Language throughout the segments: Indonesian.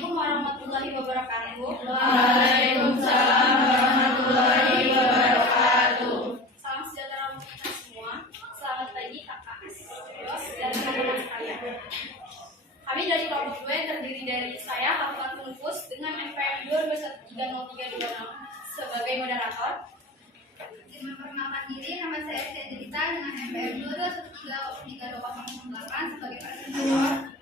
Assalamualaikum warahmatullahi wabarakatuh. Waalaikumsalam warahmatullahi wabarakatuh. Salam sejahtera untuk kita semua. Selamat pagi kakak, bos, dan teman-teman sekalian. Kami dari kelompok 2 yang terdiri dari saya, Hafal Tunfus, dengan NPM 2213036 sebagai moderator. Memperkenalkan diri, nama saya Sedelita dengan NPM 2213038 sebagai presentator.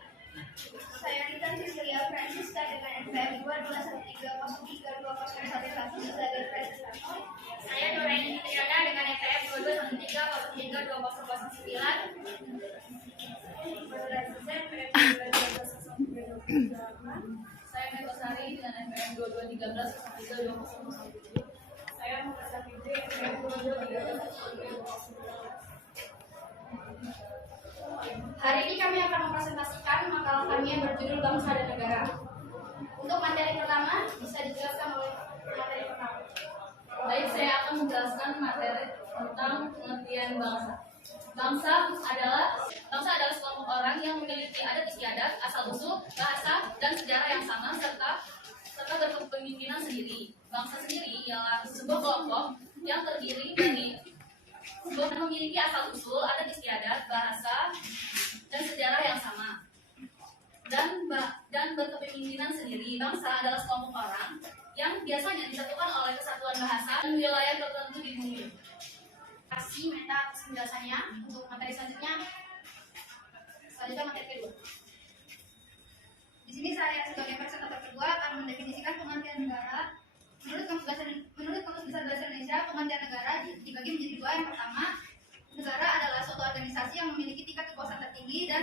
Saya Rita Cecilia Francisca dengan NPM 221303201 sebagai presentator. Saya Doreni Triana dengan NPM 221303209. Saya Metosari dengan NPM 2213 Saya Muhammad Fitri NPM 2213. Hari ini kami akan mempresentasikan makalah kami yang berjudul Bangsa dan Negara. Untuk materi pertama, bisa dijelaskan oleh materi pertama. Baik, saya akan menjelaskan materi tentang pengertian bangsa. Bangsa adalah sekelompok orang yang memiliki adat istiadat, asal-usul, bahasa, dan sejarah yang sama serta berkepemimpinan sendiri. Bangsa sendiri ialah sebuah kelompok yang terdiri dari memiliki asal-usul, adat istiadat, bahasa, dan sejarah yang sama. Dan berkepemimpinan sendiri. Bangsa adalah sekelompok orang yang biasanya disatukan oleh kesatuan bahasa dan wilayah tertentu di bumi. Terima kasih Meta atas penjelasannya. Untuk materi selanjutnya materi kedua. Di sini saya sebagai presentator kedua akan mendefinisikan pengertian negara. Menurut Kamus Besar Bahasa Indonesia, pengertian negara dibagi menjadi dua. Yang pertama, negara adalah suatu organisasi yang memiliki tingkat kekuasaan tertinggi dan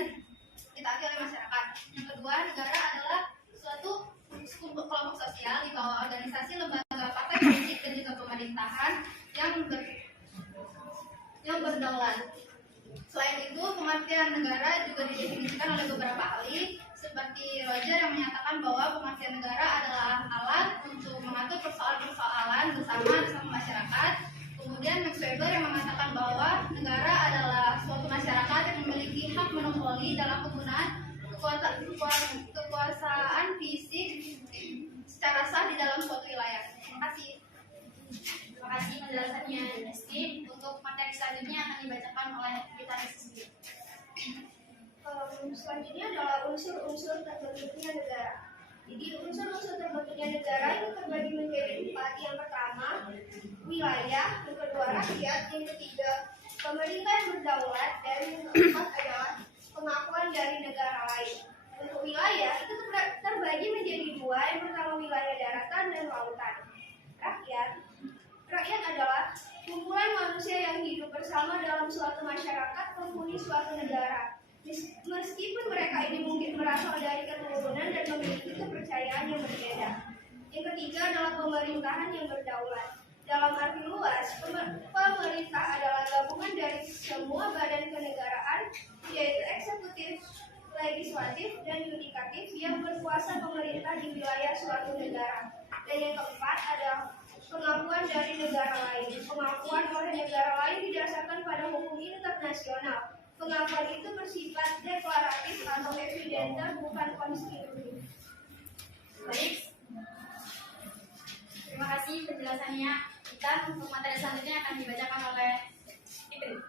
ditaati oleh masyarakat. Yang kedua, negara adalah suatu kelompok sosial di bawah organisasi, lembaga, partai politik, dan juga pemerintahan yang berdaulat. Selain itu, pengertian negara juga didefinisikan oleh beberapa ahli, seperti Roger yang menyatakan bahwa pengertian negara adalah alat untuk mengatur persoalan-persoalan bersama masyarakat. Kemudian Max Weber yang mengatakan bahwa negara adalah suatu masyarakat yang memiliki hak monopoli dalam penggunaan kekuasaan fisik secara sah di dalam suatu wilayah. Terima kasih. Terima kasih penjelasannya, Esti. Untuk materi selanjutnya akan dibacakan oleh kita sendiri. Selanjutnya adalah unsur-unsur terbentuknya negara. Jadi unsur-unsur terbentuknya negara itu terbagi menjadi 4. Yang pertama, wilayah. Yang kedua, rakyat. Yang ketiga, pemerintah yang berdaulat. Dan yang keempat adalah pengakuan dari negara lain. Untuk wilayah itu terbagi menjadi 2. Yang pertama, wilayah daratan dan lautan. Rakyat adalah kumpulan manusia yang hidup bersama dalam suatu masyarakat penghuni suatu negara. Meskipun mereka ini mungkin berasal dari keturunan dan memiliki kepercayaan yang berbeda. Yang ketiga adalah pemerintahan yang berdaulat. Dalam arti luas, pemerintah adalah gabungan dari semua badan kenegaraan, yaitu eksekutif, legislatif, dan yudikatif yang berkuasa pemerintah di wilayah suatu negara. Dan yang keempat adalah pengakuan dari negara lain. Pengakuan oleh negara lain didasarkan pada hukum internasional. Pengakuan itu bersifat deklaratif atau evidenter, bukan konstitusi. Baik. Terima kasih penjelasannya. Kita untuk materi selanjutnya akan dibacakan oleh Fitri.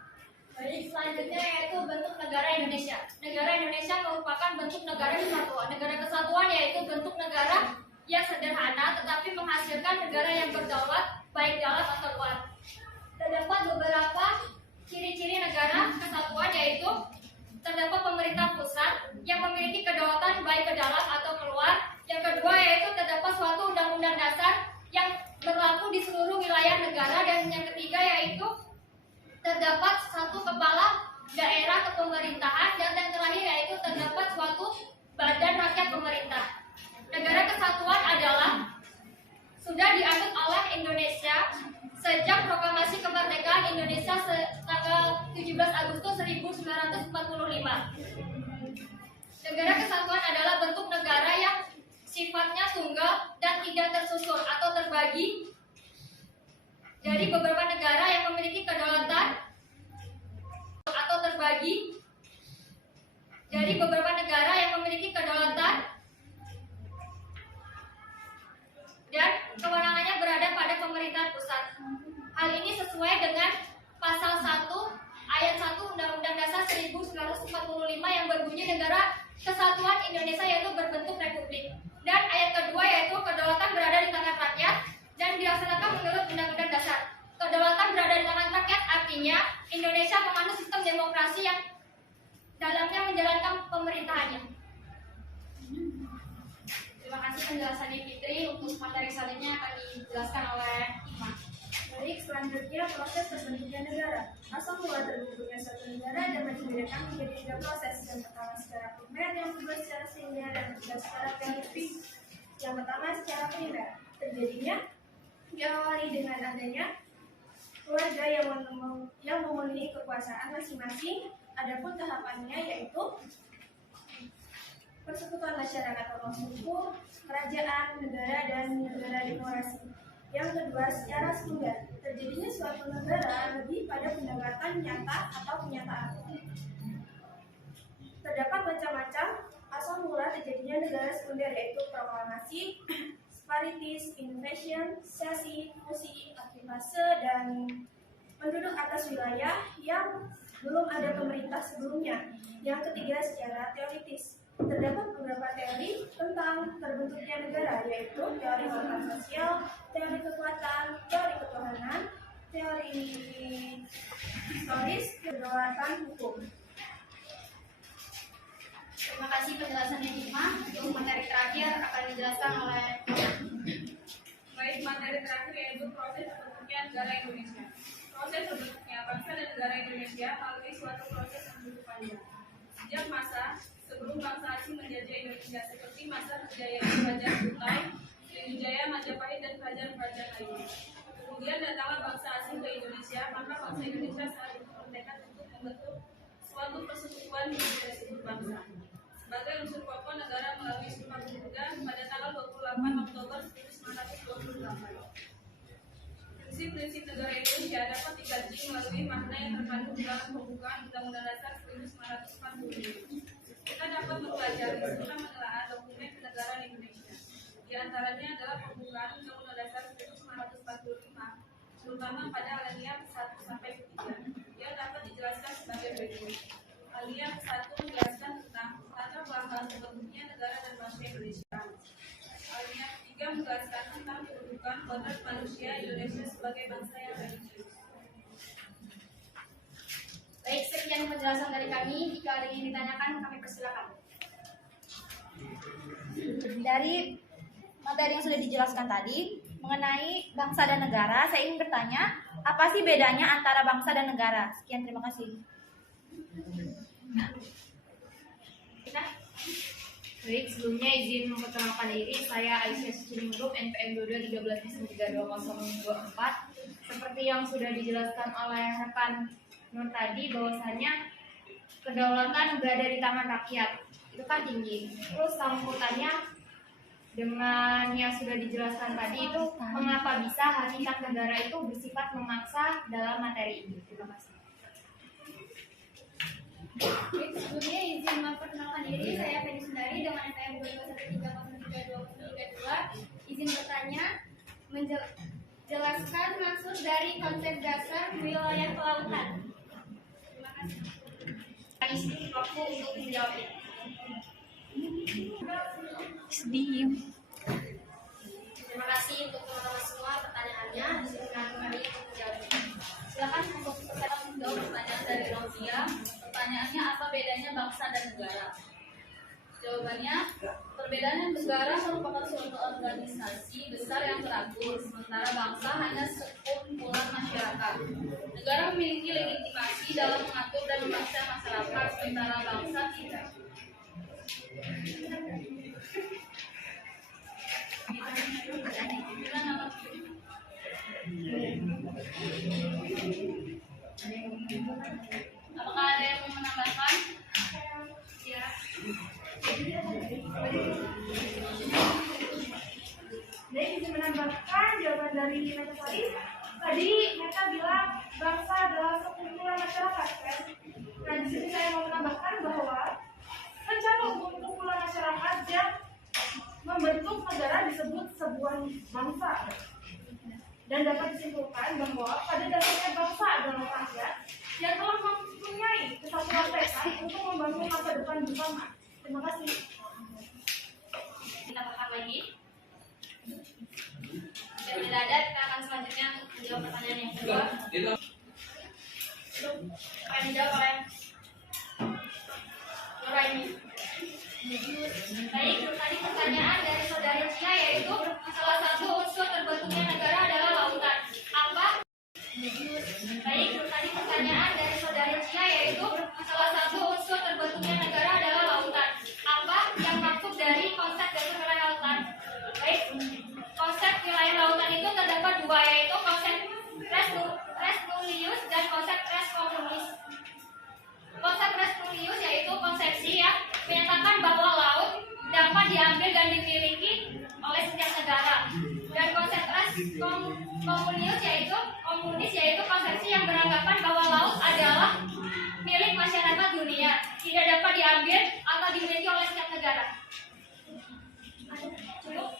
Baik, selanjutnya yaitu bentuk negara Indonesia. Negara Indonesia merupakan bentuk negara kesatuan. Negara kesatuan yaitu bentuk negara yang sederhana tetapi menghasilkan negara yang berdaulat baik dalam atau luar. Terdapat beberapa ciri-ciri negara kesatuan, yaitu terdapat pemerintah pusat yang memiliki kedaulatan baik ke dalam atau keluar. Yang kedua yaitu terdapat suatu undang-undang dasar yang berlaku di seluruh wilayah negara. Dan yang ketiga yaitu terdapat satu kepala daerah kepemerintahan. Dan yang terakhir yaitu terdapat suatu badan rakyat pemerintah. Negara kesatuan adalah sudah dianut oleh Indonesia sejak proklamasi kemerdekaan Indonesia tanggal 17 Agustus 1945. Negara kesatuan adalah bentuk negara yang sifatnya tunggal dan tidak tersusun atau terbagi dari beberapa negara yang memiliki kedaulatan atau terbagi dari beberapa negara yang memiliki kedaulatan kesatuan Indonesia yaitu berbentuk republik. Dan ayat kedua yaitu kedaulatan berada di tangan rakyat dan dilaksanakan menurut Undang-Undang Dasar. Kedaulatan berada di tangan rakyat artinya Indonesia menganut sistem demokrasi yang dalamnya menjalankan pemerintahannya. Terima kasih penjelasannya Fitri. Untuk materi selanjutnya akan dijelaskan oleh Ima. Baik, selanjutnya proses terbentuknya negara. Asal mula terbentuknya suatu negara dapat dibedakan menjadi 3 proses. Yang pertama secara primer, yang kedua secara sekunder, dan ketiga secara teoritis. Yang pertama secara primer, terjadinya diawali dengan adanya keluarga yang memenuhi kekuasaan masing-masing. Adapun tahapannya yaitu persekutuan masyarakat atau suku, kerajaan, negara, dan negara demokrasi. Yang kedua, secara sekunder, terjadinya suatu negara lebih pada pendekatan nyata atau kenyataan. Terdapat macam-macam asal mula terjadinya negara sekunder yaitu proklamasi, separatis, invasion, sesi, fusi, aktivase, dan penduduk atas wilayah yang belum ada pemerintah sebelumnya. Yang ketiga, secara teoritis. Terdapat beberapa teori tentang terbentuknya negara, yaitu teori tentang sosial, teori kekuatan, teori ketuhanan, teori historis, kedaulatan hukum. Terima kasih penjelasannya Ima. Untuk materi terakhir akan dijelaskan oleh Baik, materi terakhir yaitu proses terbentuknya negara Indonesia. Proses terbentuknya bangsa dan negara Indonesia melalui suatu proses yang begitu panjang. Sejak masa sebelum bangsa asing menjajah Indonesia, seperti masa kejayaan Kerajaan Kutai, Sriwijaya, Majapahit, dan kerajaan-kerajaan lainnya. Kemudian datanglah bangsa asing ke Indonesia, maka bangsa Indonesia saat itu bertekad untuk membentuk suatu persekutuan yang disebut bangsa. Sebagai unsur pokok negara melalui Sumpah Pemuda pada tanggal 28 Oktober 1928. Prinsip-prinsip negara Indonesia dapat dikaji melalui makna yang terkandung dalam pembukaan Undang-Undang Dasar 1945. Kita dapat mempelajari serta menelaah dokumen kenegaraan Indonesia. Di antaranya adalah pembukaan Undang-Undang Dasar 1945, terutama pada alinea 1 sampai 3, yang dapat dijelaskan sebagai berikut. Alinea 1 menjelaskan tentang latar belakang terbentuknya negara dan bangsa Indonesia. Alinea 3 menjelaskan tentang kedudukan kodrat manusia Indonesia sebagai bangsa yang religius. Baik, sekian penjelasan dari kami. Jika ada yang ditanyakan, kami persilakan. Dari materi yang sudah dijelaskan tadi mengenai bangsa dan negara, saya ingin bertanya, apa sih bedanya antara bangsa dan negara? Sekian, terima kasih. Baik, sebelumnya izin memperkenalkan diri, saya Aisyah Suciningrup, NPM 2213132024. Seperti yang sudah dijelaskan oleh rekan Nur tadi, bahwasannya kedaulatan berada di tangan rakyat, itu kan tinggi. Terus sangkutannya dengan yang sudah dijelaskan tadi itu, mengapa bisa hakikat negara itu bersifat memaksa dalam materi ini? Terima kasih. Baik, sebelumnya izin memperkenalkan diri, saya Feni Sundari dengan NPM 2213132032. Izin bertanya, menjelaskan maksud dari konsep dasar wilayah kelautan. Terima kasih. Isi waktu untuk menjawabnya. Terima kasih untuk teman-teman semua pertanyaannya. Disilakan kami untuk menjawabnya. Silakan untuk peserta menjawab pertanyaan dari Rodia. Pertanyaannya, apa bedanya bangsa dan negara? Jawabannya, perbedaan negara merupakan suatu organisasi besar yang teratur, sementara bangsa hanya sekumpulan masyarakat. Negara memiliki legitimasi dalam mengatur dan memaksa masyarakat, sementara bangsa tidak. Apakah ada yang mau menambahkan? Ya. Jadi bisa menambahkan jawaban dari Meta tadi mereka bilang bangsa adalah sekumpulan masyarakat kan. Nah di sini saya mau menambahkan bahwa rencana kumpulan masyarakat yang membentuk negara disebut sebuah bangsa. Dan dapat disimpulkan bahwa pada dasarnya bangsa adalah rakyat yang telah mempunyai kesatuan tekad untuk membangun masa depan bersama. Terima kasih. Ditambahkan lagi. Dan tidak ada, kita akan selanjutnya untuk menjawab pertanyaan yang kedua. Akan dijawab oleh Nuraini. Baik, tadi pertanyaan dari saudari Cia yaitu salah satu unsur terbentuknya negara adalah lautan. Apa? Baik, tadi pertanyaan dari saudari Cia yaitu salah satu unsur terbentuknya negara adalah lautan. Apa yang maksud dari konsep dasar wilayah lautan? Baik, konsep wilayah lautan itu terdapat dua, yaitu konsep res nullius dan konsep res communis. Konsep res nullius yaitu konsepsi yang menyatakan bahwa laut dapat diambil dan dimiliki oleh setiap negara. Dan konsep res komunis yaitu konsepsi yang beranggapan bahwa laut adalah milik masyarakat dunia, tidak dapat diambil atau dimiliki oleh setiap negara. Cukup?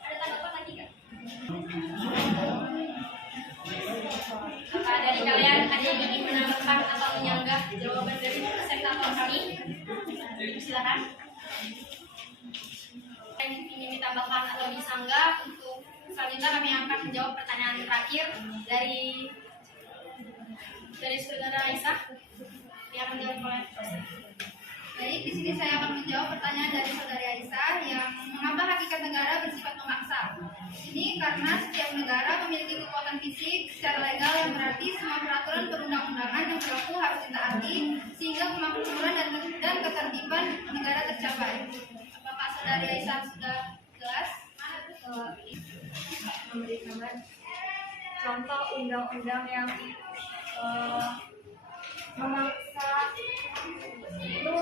Ada tanggapan lagi nggak? Apakah dari kalian ada yang ingin menambahkan atau menyanggah jawaban dari presentator kami? Silakan. Yang ingin ditambahkan atau disanggah, untuk selanjutnya kami akan menjawab pertanyaan terakhir dari saudara Aisyah yang menjawab oleh Baik, di sini saya akan menjawab pertanyaan dari saudari Aisyah yang mengapa hakikat negara bersifat memaksa. Ini karena setiap negara memiliki kekuatan fisik secara legal yang berarti semua peraturan perundang-undangan yang berlaku harus ditaati sehingga kemakmuran dan ketertiban negara tercapai. Apakah saudari Aisyah sudah jelas? Memberikan contoh undang-undang yang memaksa itu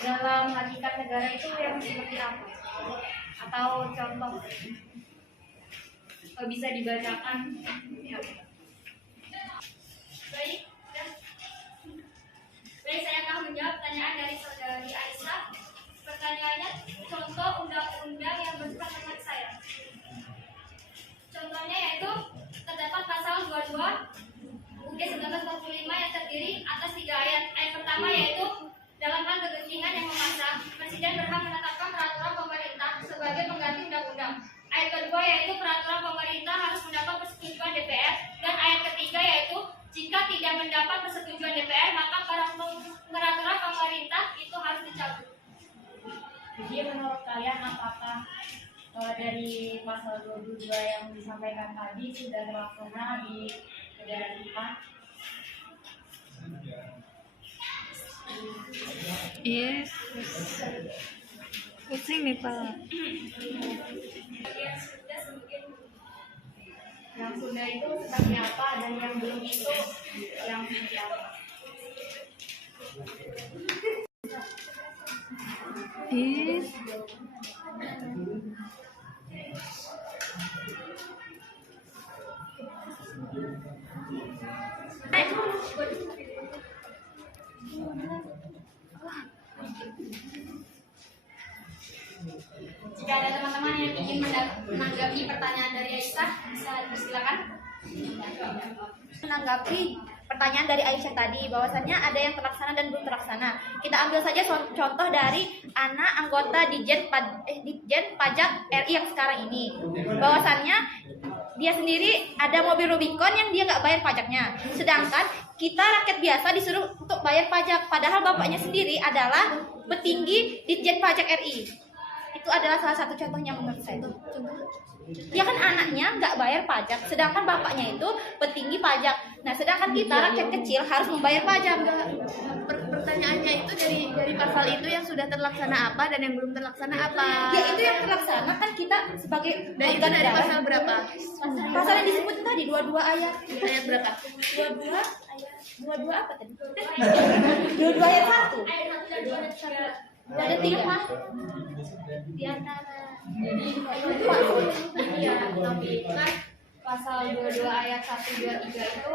dalam hakikat negara itu yang seperti apa? Atau contoh bisa dibacakan? Ya. Baik, saya akan menjawab pertanyaan dari saudari Aisyah. Pertanyaannya, contoh undang-undang yang bersifat memaksa ya. Contohnya yaitu terdapat pasal 22 UUD 1945 yang terdiri atas 3 ayat. Ayat pertama yaitu dalam hal kegentingan yang memaksa, Presiden berhak menetapkan peraturan pemerintah sebagai pengganti undang-undang. Ayat kedua yaitu peraturan pemerintah harus mendapat persetujuan DPR, dan ayat ketiga yaitu jika tidak mendapat persetujuan DPR maka peraturan pemerintah itu harus dicabut. Jadi menurut kalian apakah dari pasal 22 yang disampaikan tadi sudah terlaksana di negara kita? Yes. Pusing nih Pak. Yang sudah itu seperti apa dan yang belum itu yang seperti apa? Yes. Jika ada teman-teman yang ingin menanggapi pertanyaan dari Aisyah, bisa dipersilakan. Menanggapi pertanyaan dari Aisyah tadi, bahwasannya ada yang terlaksana dan belum terlaksana. Kita ambil saja contoh dari anak anggota Ditjen Pajak RI yang sekarang ini. Bahwasannya dia sendiri ada mobil Rubicon yang dia nggak bayar pajaknya. Sedangkan kita rakyat biasa disuruh untuk bayar pajak. Padahal bapaknya sendiri adalah petinggi Ditjen Pajak RI. Itu adalah salah satu contohnya menurut saya. Itu contoh. Dia kan anaknya nggak bayar pajak, sedangkan bapaknya itu petinggi pajak. Nah, sedangkan kita rakyat kecil harus membayar pajak. Pertanyaannya itu dari pasal itu yang sudah terlaksana apa dan yang belum terlaksana apa? Ya itu yang terlaksana kan kita sebagai Dan itu warga dari negara. pasal berapa? Pasal yang disebut tadi 22 ayat. Ayat berapa? 22 apa tadi? 22 ayat 1. Ada 3 di antara. Iya, tapi kan pasal 22 ayat 1, 2, 3 itu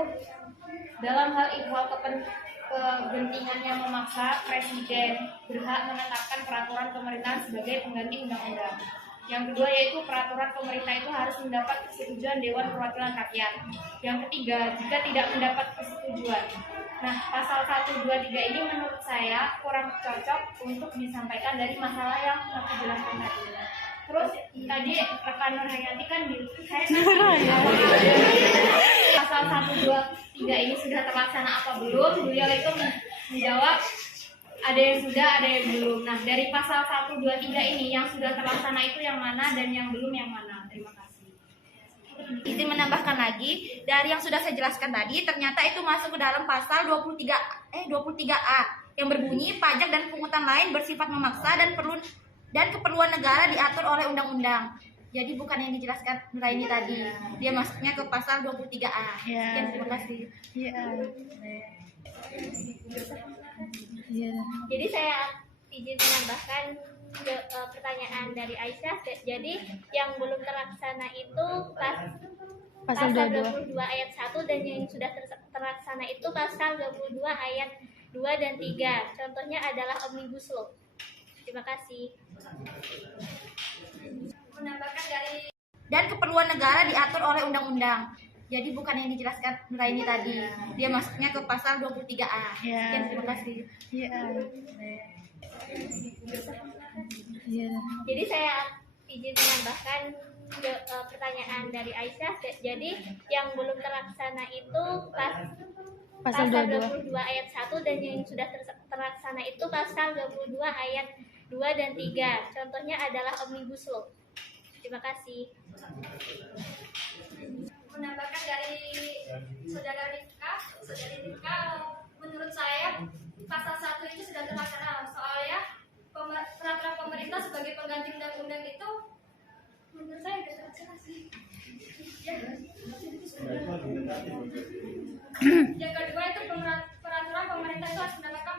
dalam hal ihwal kegentingan yang memaksa, Presiden berhak menetapkan peraturan pemerintahan sebagai pengganti undang-undang. Yang kedua yaitu peraturan pemerintah itu harus mendapat persetujuan Dewan Perwakilan Rakyat. Yang ketiga, jika tidak mendapat persetujuan Nah, pasal 123 ini menurut saya kurang cocok untuk disampaikan dari masalah yang aku jelaskan tadi. Terus tadi rekan Nurhayanti kan saya pasal 123 ini sudah terlaksana apa belum? Beliau itu menjawab ada yang sudah, ada yang belum. Nah, dari pasal 123 ini yang sudah terlaksana itu yang mana dan yang belum yang mana? Terima kasih. Izin menambahkan lagi, dari yang sudah saya jelaskan tadi, ternyata itu masuk ke dalam pasal 23A yang berbunyi pajak dan pungutan lain bersifat memaksa dan keperluan negara diatur oleh undang-undang. Jadi bukan yang dijelaskan Nuraini tadi. Dia masuknya ke pasal 23A. Sekian, terima kasih. Jadi saya izin menambahkan pertanyaan dari Aisyah. Jadi yang belum terlaksana itu pasal 22 ayat 1 dan yang sudah terlaksana itu pasal 22 ayat 2 dan 3. Contohnya adalah Omnibus Law. Terima kasih. Menambahkan dari Dan keperluan negara diatur oleh undang-undang. Jadi bukan yang dijelaskan Nuraini tadi. Dia masuknya ke pasal 23A. Sekian, terima kasih. Jadi saya izin menambahkan pertanyaan dari Aisyah. Jadi yang belum terlaksana itu pasal 22 ayat 1 dan yang sudah terlaksana itu pasal 22 ayat 2 dan 3. Contohnya adalah Omnibus Law. Terima kasih. menambahkan dari saudari Rifka, menurut saya pasal 1 itu sudah terlaksana. Soalnya peraturan pemerintah sebagai pengganti undang-undang itu menurut saya sudah terlaksana sih. Yang kedua itu peraturan pemerintah itu harus mendapatkan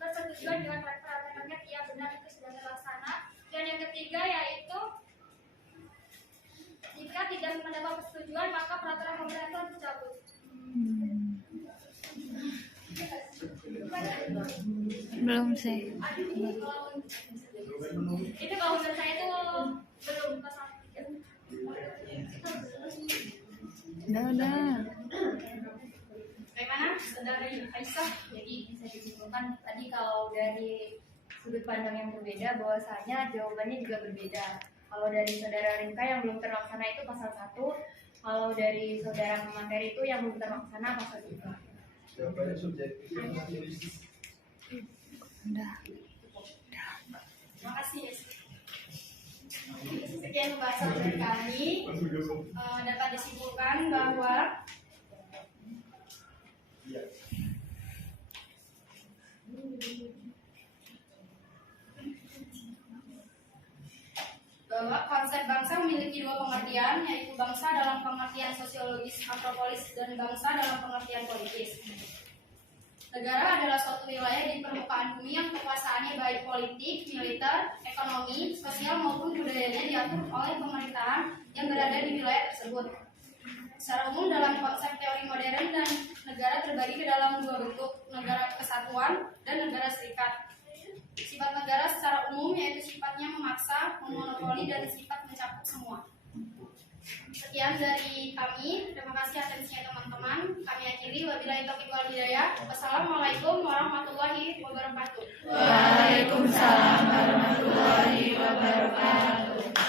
persetujuan dengan peraturan rakyat yang benar, itu sudah terlaksana. Dan yang ketiga yaitu jika tidak mendapat persetujuan maka peraturan pemerintah harus dicabut. Belum sih. Itu kalau menurut saya itu belum pasal 3. Udah. Bagaimana saudari Aisyah? Jadi bisa disimpulkan tadi kalau dari sudut pandang yang berbeda bahwasanya jawabannya juga berbeda. Kalau dari saudara Rinka yang belum terlaksana itu pasal 1, kalau dari saudara pemateri itu yang belum terlaksana pasal 3. Jawabannya subjektif. Udah. Terima kasih. Sekian pembahasan dari kami. Dapat disimpulkan bahwa konsep bangsa memiliki dua pengertian, yaitu bangsa dalam pengertian sosiologis antropologis dan bangsa dalam pengertian politis. Negara adalah suatu wilayah di permukaan bumi yang kekuasaannya baik politik, militer, ekonomi, sosial maupun budayanya diatur oleh pemerintahan yang berada di wilayah tersebut. Secara umum dalam konsep teori modern dan negara terbagi ke dalam dua bentuk, negara kesatuan dan negara serikat. Sifat negara secara umum yaitu sifatnya memaksa, memonopoli, dan sifat mencakup semua. Sekian dari kami. Terima kasih atensinya teman-teman. Kami akhiri. Wabillahi taufiq wal hidayah. Wassalamualaikum warahmatullahi wabarakatuh. Waalaikumsalam warahmatullahi wabarakatuh.